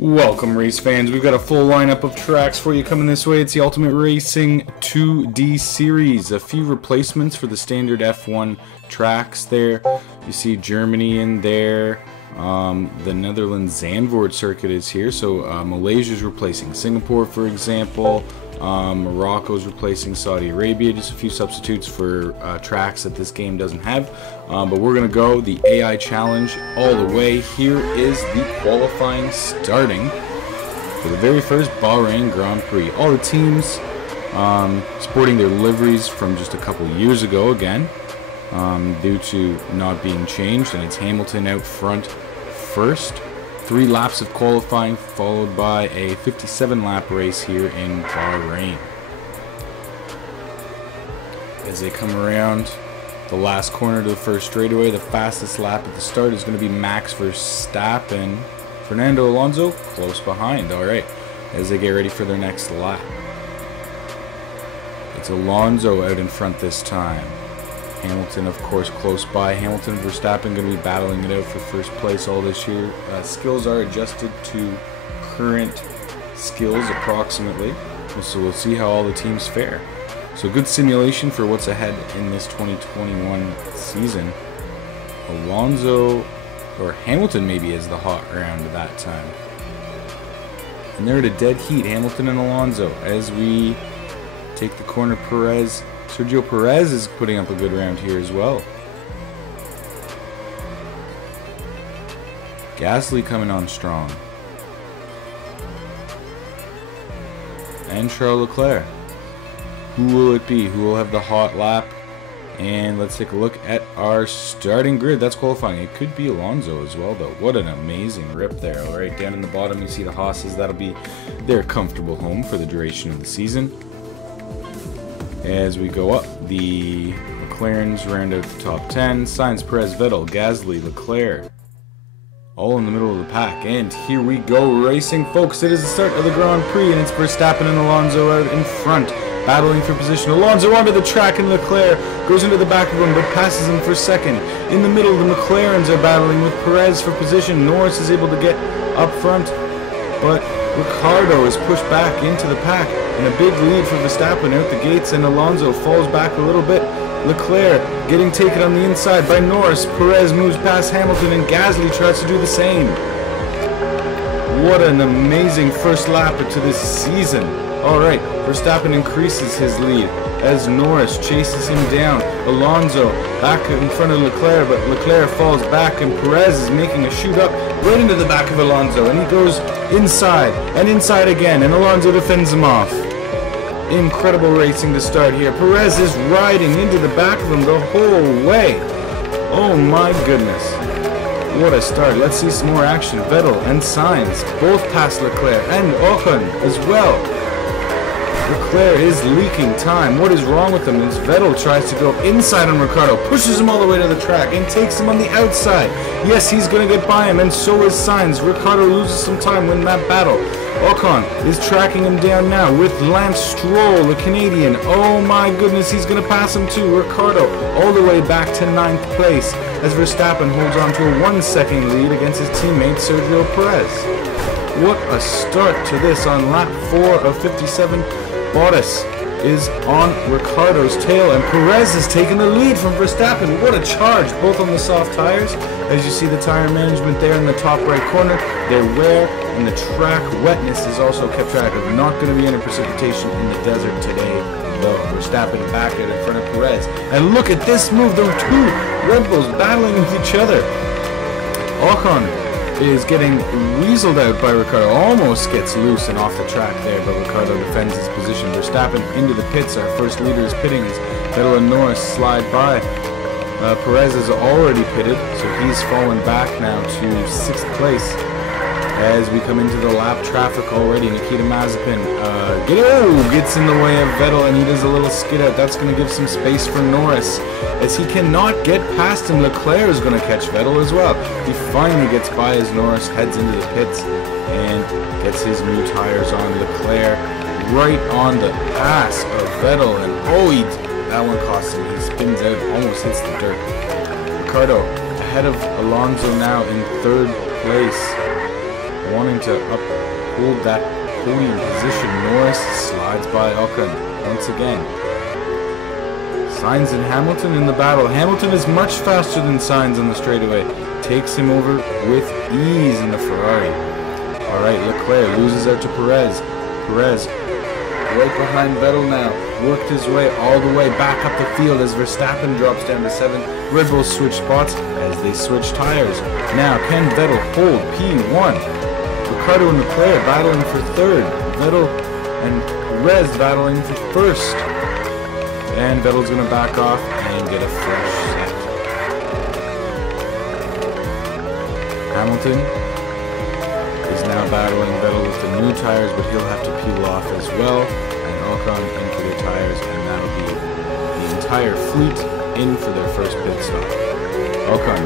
Welcome, race fans. We've got a full lineup of tracks for you coming this way. It's the Ultimate Racing 2D series. A few replacements for the standard F1 tracks there. You see Germany in there. The Netherlands Zandvoort circuit is here. So Malaysia's replacing Singapore, for example. Morocco's replacing Saudi Arabia. Just a few substitutes for tracks that this game doesn't have. But we're going to go the AI challenge all the way. Here is the qualifying starting for the very first Bahrain Grand Prix. All the teams sporting their liveries from just a couple years ago again, due to not being changed. And it's Hamilton out front first. 3 laps of qualifying, followed by a 57-lap race here in Bahrain. As they come around the last corner to the first straightaway, the fastest lap at the start is going to be Max Verstappen. Fernando Alonso close behind. Alright, as they get ready for their next lap. It's Alonso out in front this time. Hamilton, of course, close by. Hamilton and Verstappen going to be battling it out for first place all this year. Skills are adjusted to current skills approximately, so we'll see how all the teams fare. So good simulation for what's ahead in this 2021 season. Alonso, or Hamilton maybe, is the hot round at that time. And they're at a dead heat, Hamilton and Alonso, as we take the corner. Sergio Perez is putting up a good round here as well. Gasly coming on strong. And Charles Leclerc. Who will it be? Who will have the hot lap? And let's take a look at our starting grid. That's qualifying. It could be Alonso as well, though. What an amazing rip there. All right, down in the bottom you see the Haas's. That'll be their comfortable home for the duration of the season. As we go up, the McLarens round out the top 10. Sainz, Perez, Vettel, Gasly, Leclerc, all in the middle of the pack. And here we go, racing, folks. It is the start of the Grand Prix, and it's Verstappen and Alonso out in front, battling for position. Alonso onto the track, and Leclerc goes into the back of him, but passes him for second. In the middle, the McLarens are battling with Perez for position. Norris is able to get up front, but Ricciardo is pushed back into the pack, and a big lead for Verstappen out the gates, and Alonso falls back a little bit. Leclerc getting taken on the inside by Norris. Perez moves past Hamilton, and Gasly tries to do the same. What an amazing first lap to this season. Alright, Verstappen increases his lead as Norris chases him down. Alonso back in front of Leclerc, but Leclerc falls back, and Perez is making a shoot up right into the back of Alonso, and he goes inside and inside again, and Alonso defends him off. Incredible racing to start here. Perez is riding into the back of him the whole way. Oh my goodness. What a start. Let's see some more action. Vettel and Sainz both past Leclerc, and Ocon as well. Leclerc is leaking time. What is wrong with him? As Vettel tries to go inside on Ricciardo, pushes him all the way to the track, and takes him on the outside. Yes, he's going to get by him, and so is Sainz. Ricciardo loses some time in that battle. Ocon is tracking him down now with Lance Stroll, the Canadian. Oh my goodness, he's going to pass him too. Ricciardo all the way back to 9th place as Verstappen holds on to a 1-second lead against his teammate Sergio Perez. What a start to this on lap 4 of 57. Bottas is on Ricciardo's tail, and Perez has taken the lead from Verstappen. What a charge, both on the soft tires. As you see the tire management there in the top right corner, they're rare, and the track wetness is also kept track of. Not going to be any precipitation in the desert today, though. Verstappen back out in front of Perez. And look at this move, the two Red Bulls battling with each other. Ocon is getting weaseled out by Ricciardo, almost gets loose and off the track there, but Ricciardo defends his position. Verstappen into the pits. Our first leader is pitting as Vettel and Norris slide by. Perez is already pitted, so he's fallen back now to 6th place. As we come into the lap traffic already, Nikita Mazepin gets in the way of Vettel, and he does a little skid out. That's going to give some space for Norris. As he cannot get past him, Leclerc is going to catch Vettel as well. He finally gets by as Norris heads into the pits and gets his new tires on. Leclerc right on the pass of Vettel, and that one costs him. He spins out, almost hits the dirt. Ricciardo ahead of Alonso now in 3rd place. wanting to uphold that podium position. Norris slides by Ocon once again. Sainz and Hamilton in the battle. Hamilton is much faster than Sainz on the straightaway. Takes him over with ease in the Ferrari. Alright, Leclerc loses out to Perez. Perez right behind Vettel now. Worked his way all the way back up the field as Verstappen drops down to 7th. Red Bull switch spots as they switch tires. Now, can Vettel hold P1? Ricciardo and Leclerc battling for 3rd. Vettel and Perez battling for 1st. And Vettel's going to back off and get a fresh set. Hamilton is now battling Vettel with the new tires, but he'll have to peel off as well. And Ocon into their tires, and that'll be the entire fleet in for their first pit stop. Ocon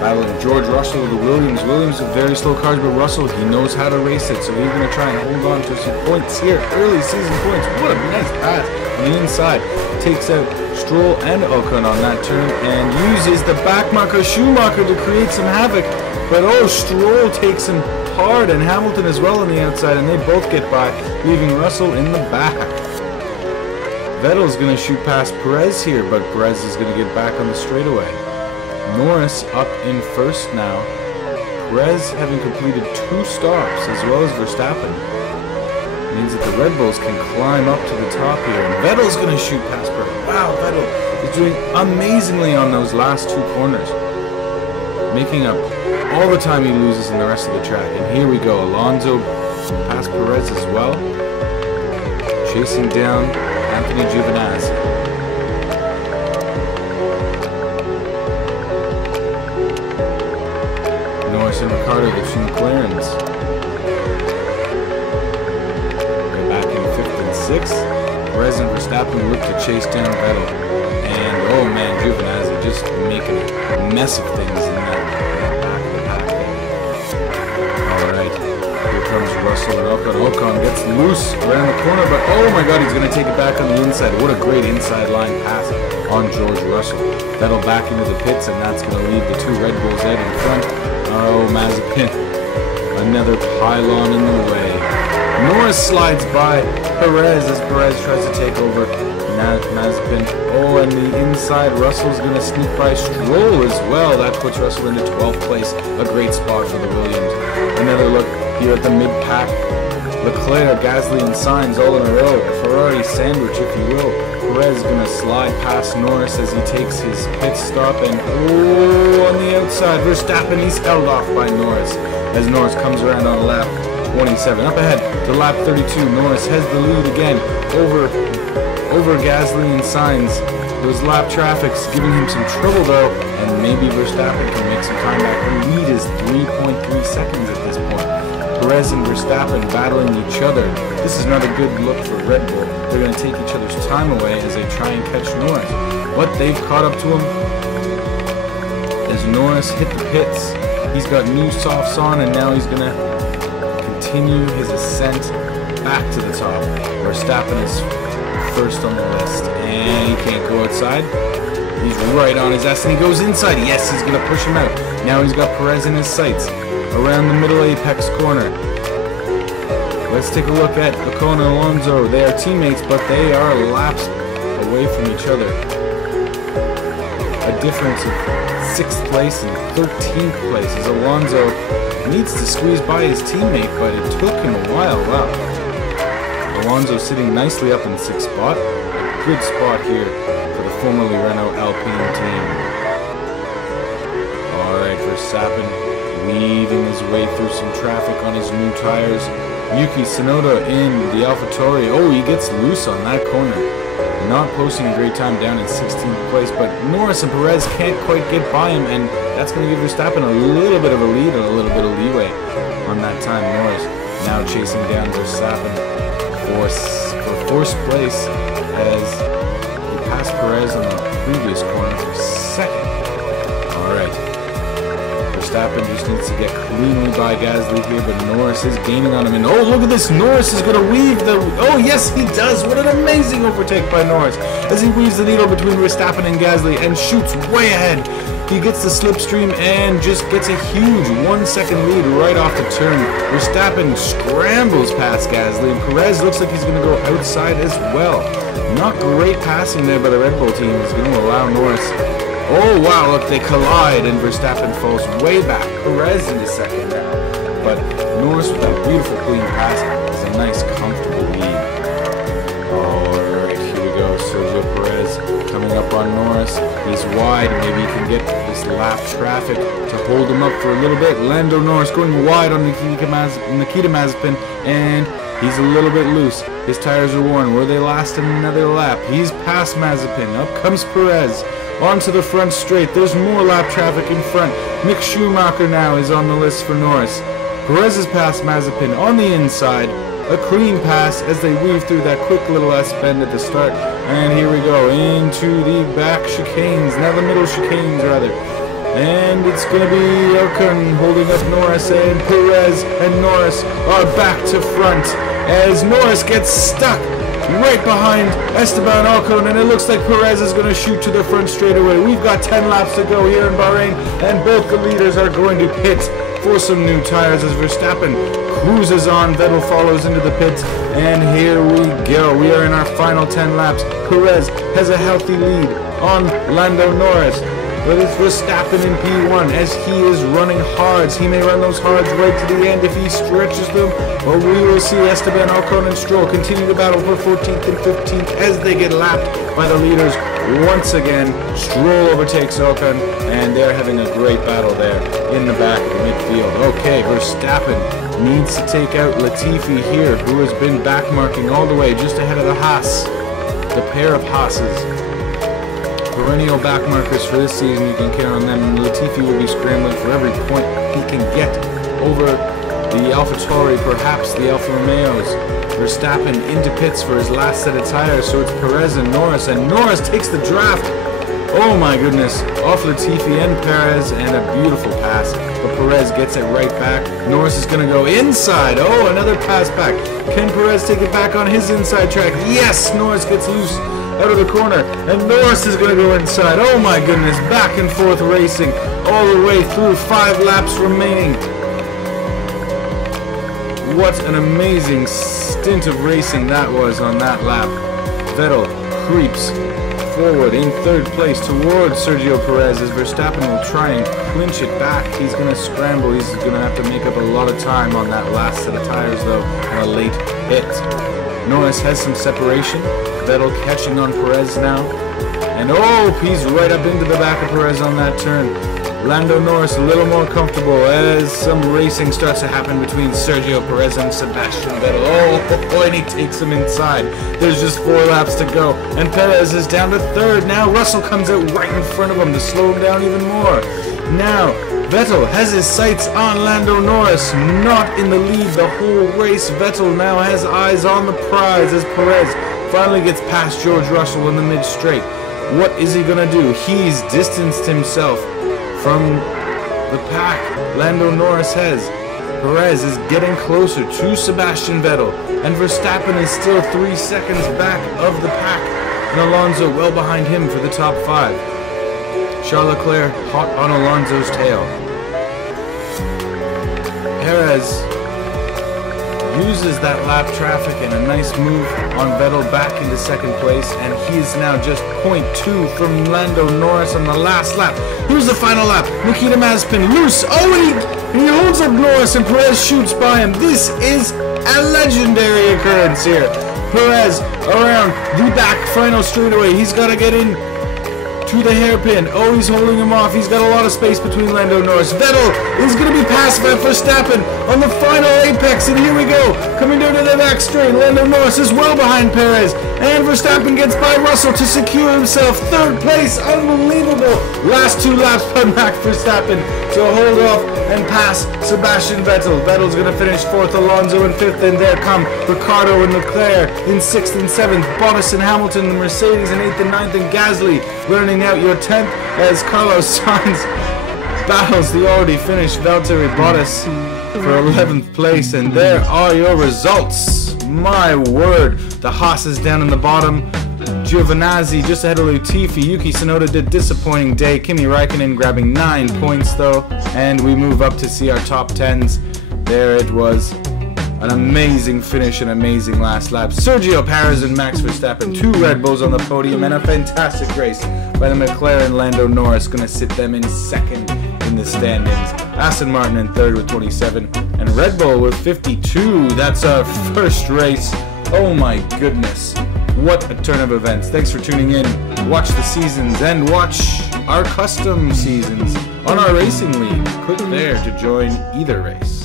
battling George Russell with the Williams. Williams with very slow cars, but Russell, he knows how to race it, so he's going to try and hold on to some points here. Early season points. What a nice pass on the inside. Takes out Stroll and Ocon on that turn and uses the backmarker Schumacher to create some havoc. But oh, Stroll takes him hard, and Hamilton as well on the outside, and they both get by, leaving Russell in the back. Vettel's going to shoot past Perez here, but Perez is going to get back on the straightaway. Norris up in 1st now. Perez having completed 2 stops as well as Verstappen. Means that the Red Bulls can climb up to the top here, and Vettel's going to shoot past Perez. Wow, Vettel is doing amazingly on those last 2 corners, making up all the time he loses in the rest of the track. And here we go, Alonso past Perez as well, chasing down Anthony Giovinazzi. Norris and Ricciardo, the 2 McLarens. They're back in 5th and 6th. Perez and Verstappen look to chase down Vettel. And oh man, Giovinazzi just making a mess of things in that back of the pack there. Alright, here comes Russell and Ocon. Ocon gets loose around the corner, but oh my god, he's going to take it back on the inside. What a great inside line pass on George Russell. Vettel back into the pits, and that's going to leave the 2 Red Bulls out in front. Oh, Mazepin, another pylon in the way. Norris slides by Perez as Perez tries to take over Mazepin. Oh, and the inside, Russell's going to sneak by Stroll as well. That puts Russell into 12th place. A great spot for the Williams. Another look here at the mid-pack. Leclerc, Gasly, and Sainz all in a row. Ferrari sandwich, if you will. Perez going to slide past Norris as he takes his pit stop, and oh, on the outside, Verstappen, he's held off by Norris as Norris comes around on lap 27. Up ahead to lap 32, Norris has the lead again over Gasly and Sainz. Those lap traffic's giving him some trouble though, and maybe Verstappen can make some time back. The lead is 3.3 seconds at this point. Perez and Verstappen battling each other. This is not a good look for Red Bull. They're going to take each other's time away as they try and catch Norris. But they've caught up to him as Norris hit the pits. He's got new softs on, and now he's going to continue his ascent back to the top. Verstappen is 1st on the list, and he can't go outside. He's right on his ass, and he goes inside. Yes, he's going to push him out. Now he's got Perez in his sights around the middle apex corner. Let's take a look at Ocon and Alonso. They are teammates, but they are laps away from each other. A difference of 6th place and 13th place as Alonso needs to squeeze by his teammate, but it took him a while. Wow. Alonso sitting nicely up in 6th spot. Good spot here for the formerly Renault Alpine team. Alright, Verstappen weaving his way through some traffic on his new tires. Yuki Tsunoda in the AlphaTauri. Oh, he gets loose on that corner. Not posting a great time down in 16th place, but Norris and Perez can't quite get by him, and that's going to give Verstappen a little bit of a lead and a little bit of leeway on that time. Norris now chasing down Verstappen for 4th place as he passed Perez on the previous corner for 2nd. Alright. Verstappen just needs to get cleanly by Gasly here, but Norris is gaining on him. And oh, look at this! Norris is going to weave the... Oh, yes, he does! What an amazing overtake by Norris as he weaves the needle between Verstappen and Gasly and shoots way ahead He gets the slipstream and just gets a huge 1 second lead right off the turn. Verstappen scrambles past Gasly, and Perez looks like he's going to go outside as well. Not great passing there by the Red Bull team. Is going to allow Norris. Oh wow, look, they collide and Verstappen falls way back. Perez into second now. But Norris with that beautiful clean pass is a nice comfortable lead. Alright, here we go. Sergio Perez coming up on Norris. He's wide. Maybe he can get this lap traffic to hold him up for a little bit. Lando Norris going wide on Nikita Mazepin, and he's a little bit loose. His tires are worn. Will they last another lap? He's past Mazepin. Up comes Perez. Onto the front straight. There's more lap traffic in front. Mick Schumacher now is on the list for Norris. Perez is past Mazepin on the inside. A clean pass as they weave through that quick little S-bend at the start. And here we go into the back chicanes. Now the middle chicanes, rather. And it's going to be Ocon holding up Norris, and Perez and Norris are back to front as Norris gets stuck right behind Esteban Ocon, and it looks like Perez is going to shoot to the front straightaway. We've got 10 laps to go here in Bahrain, and both the leaders are going to pit for some new tires as Verstappen cruises on. Vettel follows into the pits, and here we go. We are in our final 10 laps. Perez has a healthy lead on Lando Norris, but it's Verstappen in P1 as he is running hards. He may run those hards right to the end if he stretches them, or we will see Esteban Ocon and Stroll continue to battle for 14th and 15th as they get lapped by the leaders once again. Stroll overtakes Ocon, and they're having a great battle there in the back of the midfield. Okay, Verstappen needs to take out Latifi here, who has been backmarking all the way just ahead of the Haas. The pair of Haas's. Perennial backmarkers for this season, you can count on them, and Latifi will be scrambling for every point he can get over the AlphaTauri, perhaps the Alfa Romeos. Verstappen into pits for his last set of tires, so it's Perez and Norris takes the draft. Oh my goodness, off Latifi and Perez, and a beautiful pass, but Perez gets it right back. Norris is going to go inside. Oh, another pass back. Can Perez take it back on his inside track? Yes, Norris gets loose out of the corner, and Norris is going to go inside. Oh my goodness, back and forth racing all the way through, 5 laps remaining. What an amazing stint of racing that was on that lap. Vettel creeps forward in 3rd place towards Sergio Perez as Verstappen will try and clinch it back. He's going to scramble. He's going to have to make up a lot of time on that last set of tires though, and a late hit. Norris has some separation. Vettel catching on Perez now. And oh, he's right up into the back of Perez on that turn. Lando Norris a little more comfortable as some racing starts to happen between Sergio Perez and Sebastian Vettel. Oh, and he takes him inside. There's just 4 laps to go. And Perez is down to 3rd. Now Russell comes out right in front of him to slow him down even more. Now, Vettel has his sights on Lando Norris, not in the lead the whole race. Vettel now has eyes on the prize as Perez finally gets past George Russell in the mid-straight. What is he going to do? He's distanced himself from the pack. Lando Norris has. Perez is getting closer to Sebastian Vettel, and Verstappen is still 3 seconds back of the pack, and Alonso well behind him for the top 5. Charles Leclerc hot on Alonso's tail. Perez uses that lap traffic and a nice move on Vettel back into 2nd place, and he is now just 0.2 from Lando Norris on the last lap. Here's the final lap. Nikita Mazepin loose. Oh, and he holds up Norris, and Perez shoots by him. This is a legendary occurrence here. Perez around the back final straightaway. He's got to get in to the hairpin. Oh, he's holding him off. He's got a lot of space between Lando Norris. Vettel is going to be passed by Verstappen on the final apex, and here we go. Coming down to the back straight, Lando Norris is well behind Perez, and Verstappen gets by Russell to secure himself 3rd place. Unbelievable. Last 2 laps by Max Verstappen to hold off and pass Sebastian Vettel. Vettel's going to finish 4th, Alonso in 5th, and there come Ricciardo and Leclerc in 6th and 7th. Bottas and Hamilton, the Mercedes in 8th and 9th, and Gasly rounding out your 10th as Carlos Sainz battles the already finished Valtteri Bottas for 11th place, and there are your results. My word, the Haas is down in the bottom. Giovinazzi just ahead of Latifi. Yuki Tsunoda did disappointing day. Kimi Räikkönen grabbing 9 points though. And we move up to see our top 10s. There it was. An amazing finish, an amazing last lap. Sergio Perez and Max Verstappen, 2 Red Bulls on the podium, and a fantastic race by the McLaren. Lando Norris going to sit them in 2nd in the standings. Aston Martin in 3rd with 27, and Red Bull with 52. That's our first race. Oh my goodness. What a turn of events. Thanks for tuning in. Watch the seasons and watch our custom seasons on our racing league. Click there to join either race.